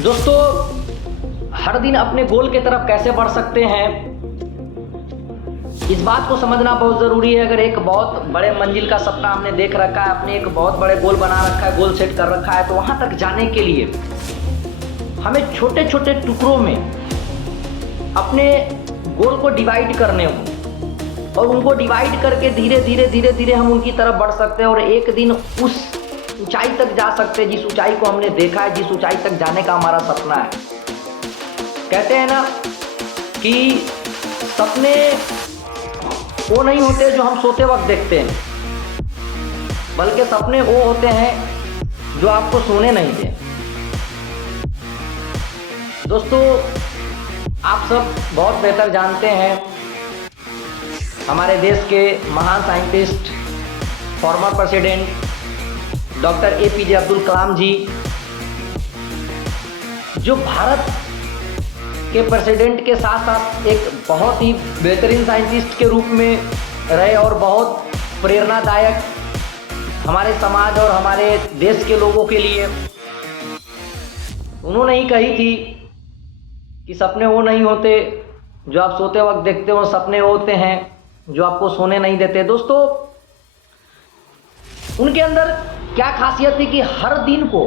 दोस्तों, हर दिन अपने गोल की तरफ कैसे बढ़ सकते हैं, इस बात को समझना बहुत ज़रूरी है। अगर एक बहुत बड़े मंजिल का सपना हमने देख रखा है, अपने एक बहुत बड़े गोल बना रखा है, गोल सेट कर रखा है, तो वहाँ तक जाने के लिए हमें छोटे छोटे टुकड़ों में अपने गोल को डिवाइड करने हों और उनको डिवाइड करके धीरे धीरे धीरे धीरे हम उनकी तरफ बढ़ सकते हैं और एक दिन उस ऊंचाई तक जा सकते हैं जिस ऊंचाई को हमने देखा है, जिस ऊंचाई तक जाने का हमारा सपना है। कहते हैं ना कि सपने वो नहीं होते जो हम सोते वक्त देखते हैं, बल्कि सपने वो होते हैं जो आपको सोने नहीं दें। दोस्तों, आप सब बहुत बेहतर जानते हैं, हमारे देश के महान scientist, former president doctor APJ Abdul Kalam ji, जो भारत के प्रेसिडेंट के साथ साथ एक बहुत ही बेहतरीन साइंटिस्ट के रूप में रहे और बहुत प्रेरणादायक हमारे समाज और हमारे देश के लोगों के लिए। उन्होंने ही कही थी कि सपने वो नहीं होते जो आप सोते वक्त देखते हो, सपने वो होते हैं जो आपको सोने नहीं देते। दोस्तों, उनके अंदर क्या खासियत थी कि हर दिन को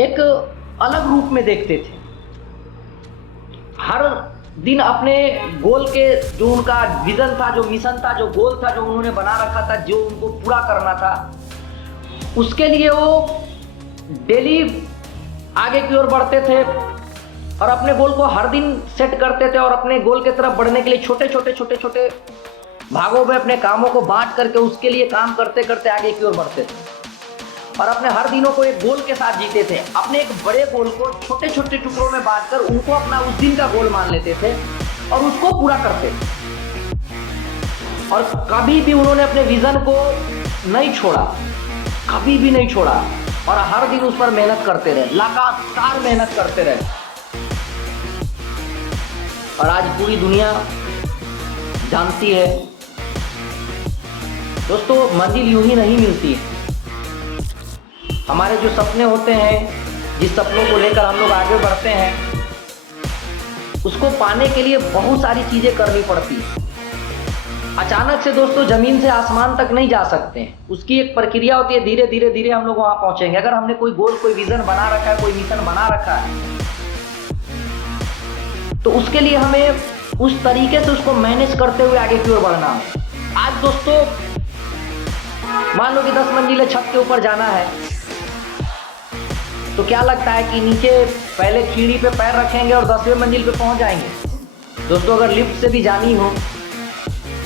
एक अलग रूप में देखते थे। हर दिन अपने गोल के जो उनका विजन था, जो मिशन था, जो गोल था, जो उन्होंने बना रखा था, जो उनको पूरा करना था, उसके लिए वो डेली आगे की ओर बढ़ते थे और अपने गोल को हर दिन सेट करते थे और अपने गोल की तरफ बढ़ने के लिए छोटे छोटे भागों में अपने कामों को बांट करके उसके लिए काम करते करते आगे की ओर बढ़ते थे और अपने हर दिनों को एक गोल के साथ जीते थे। अपने एक बड़े गोल को छोटे छोटे टुकड़ों में बांटकर उनको अपना उस दिन का गोल मान लेते थे और उसको पूरा करते थे और कभी भी उन्होंने अपने विजन को नहीं छोड़ा, कभी भी नहीं छोड़ा और हर दिन उस पर मेहनत करते रहे, लगातार मेहनत करते रहे। और आज पूरी दुनिया जानती है दोस्तों, मंजिल यूं ही नहीं मिलती है। हमारे जो सपने होते हैं, जिस सपनों को लेकर हम लोग आगे बढ़ते हैं, उसको पाने के लिए बहुत सारी चीजें करनी पड़ती है। अचानक से दोस्तों जमीन से आसमान तक नहीं जा सकते हैं, उसकी एक प्रक्रिया होती है। धीरे धीरे धीरे हम लोग वहां पहुंचेंगे। अगर हमने कोई गोल, कोई विजन बना रखा है, कोई मिशन बना रखा है, तो उसके लिए हमें उस तरीके से उसको मैनेज करते हुए आगे की ओर बढ़ना है। आज दोस्तों मान लो कि 10 मंजिलें छत के ऊपर जाना है, तो क्या लगता है कि नीचे पहले सीढ़ी पे पैर रखेंगे और 10वें मंजिल पे पहुंच जाएंगे। दोस्तों, अगर लिफ्ट से भी जानी हो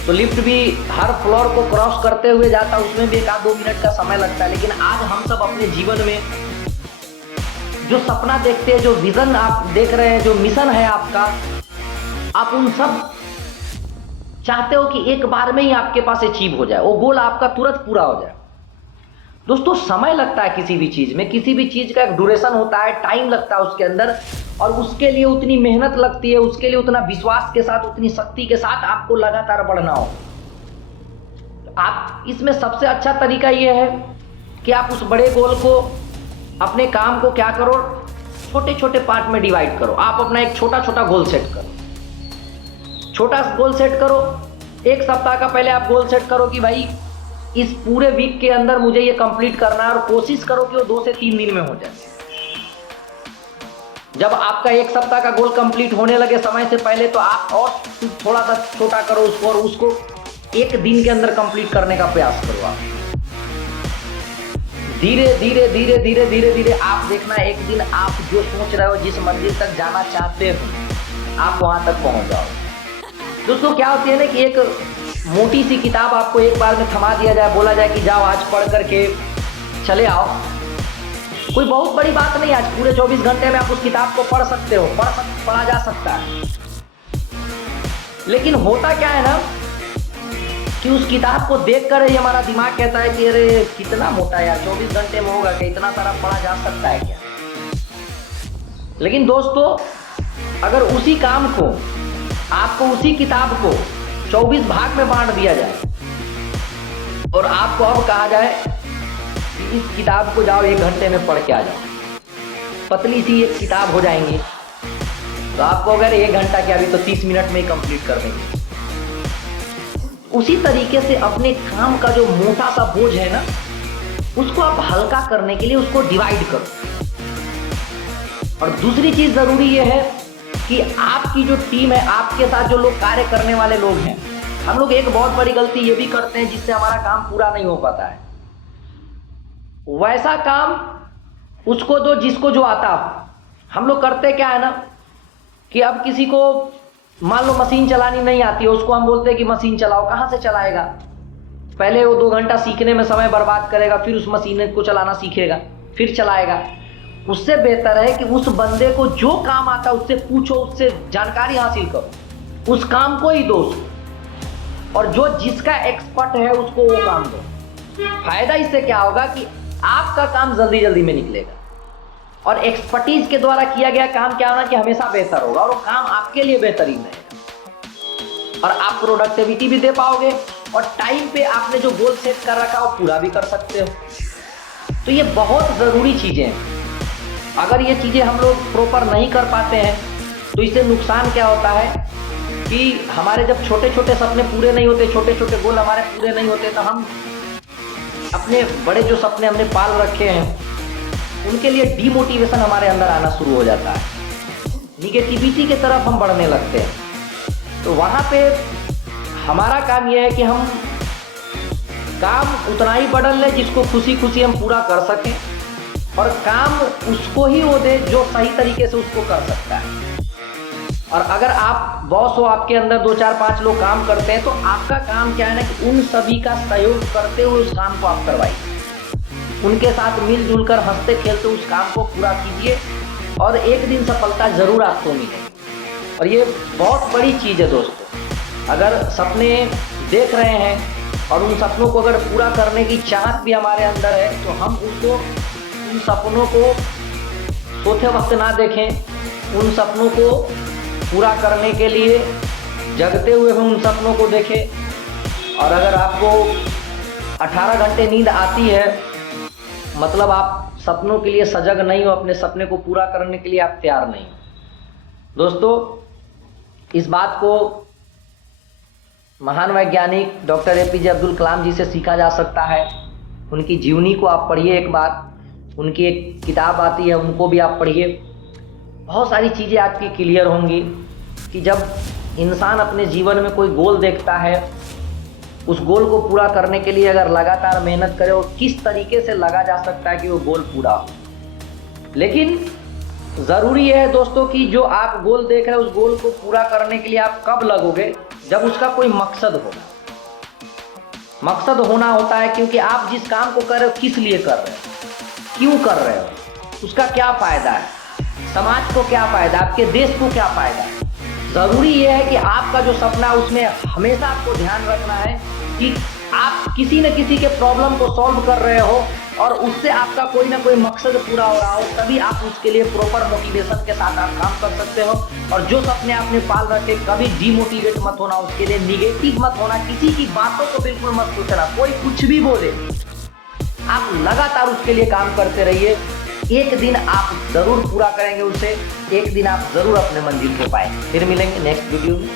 तो लिफ्ट भी हर फ्लोर को क्रॉस करते हुए जाता, उसमें भी 1-2 मिनट का समय लगता है। लेकिन आज हम सब अपने जीवन में जो सपना देखते हैं, जो विजन आप देख रहे हैं, जो मिशन है आपका, आप उन सब चाहते हो कि एक बार में ही आपके पास अचीव हो जाए, वो गोल आपका तुरंत पूरा हो जाए। दोस्तों, समय लगता है किसी भी चीज में, किसी भी चीज का एक ड्यूरेशन होता है, टाइम लगता है उसके अंदर और उसके लिए उतनी मेहनत लगती है, उसके लिए उतना विश्वास के साथ, उतनी शक्ति के साथ आपको लगातार बढ़ना हो। आप इसमें सबसे अच्छा तरीका यह है कि आप उस बड़े गोल को, अपने काम को क्या करो, छोटे छोटे पार्ट में डिवाइड करो। आप अपना एक छोटा छोटा गोल सेट करो, छोटा गोल सेट करो। एक सप्ताह का पहले आप गोल सेट करो कि भाई इस पूरे वीक के अंदर मुझे ये कंप्लीट करना है और कोशिश करो कि वो 2 से 3 दिन में हो जाए। जब आपका एक सप्ताह का गोल कंप्लीट होने लगे समय से पहले, तो आप और थोड़ा सा छोटा करो उसको और उसको 1 दिन के अंदर कंप्लीट करने का प्रयास करो। आप धीरे धीरे धीरे धीरे धीरे धीरे आप देखना, एक दिन आप जो सोच रहे हो, जिस मंजिल तक जाना चाहते हो, आप वहां तक पहुंच जाओ। दोस्तों, क्या होती है ना कि एक मोटी सी किताब आपको एक बार में थमा दिया जाए, बोला जाए कि जाओ आज पढ़ करके चले आओ। कोई बहुत बड़ी बात नहीं, आज पूरे 24 घंटे में आप उस किताब को पढ़ सकते हो, पढ़ा जा सकता है। लेकिन होता क्या है ना कि उस किताब को देखकर ही हमारा दिमाग कहता है कि अरे कितना मोटा यार, 24 घंटे में होगा कि इतना सारा पढ़ा जा सकता है क्या। लेकिन दोस्तों, अगर उसी काम को, आपको उसी किताब को 24 भाग में बांट दिया जाए और आपको अब कहा जाए कि इस किताब को जाओ 1 घंटे में पढ़ के आ जाओ, पतली सी एक किताब हो जाएंगी, तो आपको अगर 1 घंटा क्या अभी तो 30 मिनट में ही कंप्लीट कर देंगे। उसी तरीके से अपने काम का जो मोटा सा बोझ है ना, उसको आप हल्का करने के लिए उसको डिवाइड करो। और दूसरी चीज जरूरी ये है कि आपकी जो टीम है, आपके साथ जो लोग कार्य करने वाले लोग हैं, हम लोग एक बहुत बड़ी गलती ये भी करते हैं जिससे हमारा काम पूरा नहीं हो पाता है। वैसा काम उसको दो जिसको जो आता। हम लोग करते क्या है ना कि अब किसी को मान लो मशीन चलानी नहीं आती है, उसको हम बोलते हैं कि मशीन चलाओ। कहाँ से चलाएगा? पहले वो 2 घंटा सीखने में समय बर्बाद करेगा, फिर उस मशीन को चलाना सीखेगा, फिर चलाएगा। उससे बेहतर है कि उस बंदे को जो काम आता है उससे पूछो, उससे जानकारी हासिल करो, उस काम को ही दो उसको। और जो जिसका एक्सपर्ट है उसको वो काम दो। फायदा इससे क्या होगा कि आपका काम जल्दी जल्दी में निकलेगा और एक्सपर्टीज के द्वारा किया गया काम क्या होना कि हमेशा बेहतर होगा और वो काम आपके लिए बेहतरीन रहेगा और आप प्रोडक्टिविटी भी दे पाओगे और टाइम पे आपने जो गोल सेट कर रखा है वो पूरा भी कर सकते हो। तो ये बहुत ज़रूरी चीज़ें हैं। अगर ये चीज़ें हम लोग प्रॉपर नहीं कर पाते हैं तो इससे नुकसान क्या होता है कि हमारे जब छोटे छोटे सपने पूरे नहीं होते, छोटे छोटे गोल हमारे पूरे नहीं होते, तो हम अपने बड़े जो सपने हमने पाल रखे हैं उनके लिए डीमोटिवेशन हमारे अंदर आना शुरू हो जाता है, निगेटिविटी की तरफ हम बढ़ने लगते हैं। तो वहाँ पे हमारा काम यह है कि हम काम उतना ही बदल लें जिसको खुशी खुशी हम पूरा कर सकें और काम उसको ही वो दे जो सही तरीके से उसको कर सकता है। और अगर आप बॉस हो, आपके अंदर 2 4 5 लोग काम करते हैं, तो आपका काम क्या है ना कि उन सभी का सहयोग करते हुए उस काम को आप करवाइए, उनके साथ मिलजुल कर हंसते खेलते उस काम को पूरा कीजिए और एक दिन सफलता जरूर आपको मिलेगी। और ये बहुत बड़ी चीज़ है दोस्तों। अगर सपने देख रहे हैं और उन सपनों को अगर पूरा करने की चाहत भी हमारे अंदर है तो हम उसको, उन सपनों को सोते वक्त ना देखें, उन सपनों को पूरा करने के लिए जगते हुए हम उन सपनों को देखें। और अगर आपको 18 घंटे नींद आती है मतलब आप सपनों के लिए सजग नहीं हो, अपने सपने को पूरा करने के लिए आप तैयार नहीं हो। दोस्तों, इस बात को महान वैज्ञानिक डॉक्टर APJ अब्दुल कलाम जी से सीखा जा सकता है। उनकी जीवनी को आप पढ़िए एक बार, उनकी एक किताब आती है उनको भी आप पढ़िए। बहुत सारी चीज़ें आपकी क्लियर होंगी कि जब इंसान अपने जीवन में कोई गोल देखता है, उस गोल को पूरा करने के लिए अगर लगातार मेहनत करे और किस तरीके से लगा जा सकता है कि वो गोल पूरा हो। लेकिन ज़रूरी है दोस्तों कि जो आप गोल देख रहे हैं उस गोल को पूरा करने के लिए आप कब लगोगे, जब उसका कोई मकसद होगा। मकसद होना होता है क्योंकि आप जिस काम को कर रहे हो किस लिए कर रहे हो, क्यों कर रहे हो, उसका क्या फ़ायदा है, समाज को क्या फ़ायदा, आपके देश को क्या फ़ायदा है। ज़रूरी ये है कि आपका जो सपना है उसमें हमेशा आपको ध्यान रखना है कि आप किसी न किसी के प्रॉब्लम को सॉल्व कर रहे हो और उससे आपका कोई ना कोई मकसद पूरा हो रहा हो, तभी आप उसके लिए प्रॉपर मोटिवेशन के साथ आप काम कर सकते हो। और जो सपने आपने पाल रखे कभी डीमोटिवेट मत होना, उसके लिए निगेटिव मत होना, किसी की बातों को बिल्कुल मत सोचना, कोई कुछ भी बोले, आप लगातार उसके लिए काम करते रहिए। एक दिन आप ज़रूर पूरा करेंगे उसे, एक दिन आप ज़रूर अपने मंजिल को पाएंगे। फिर मिलेंगे नेक्स्ट वीडियो में।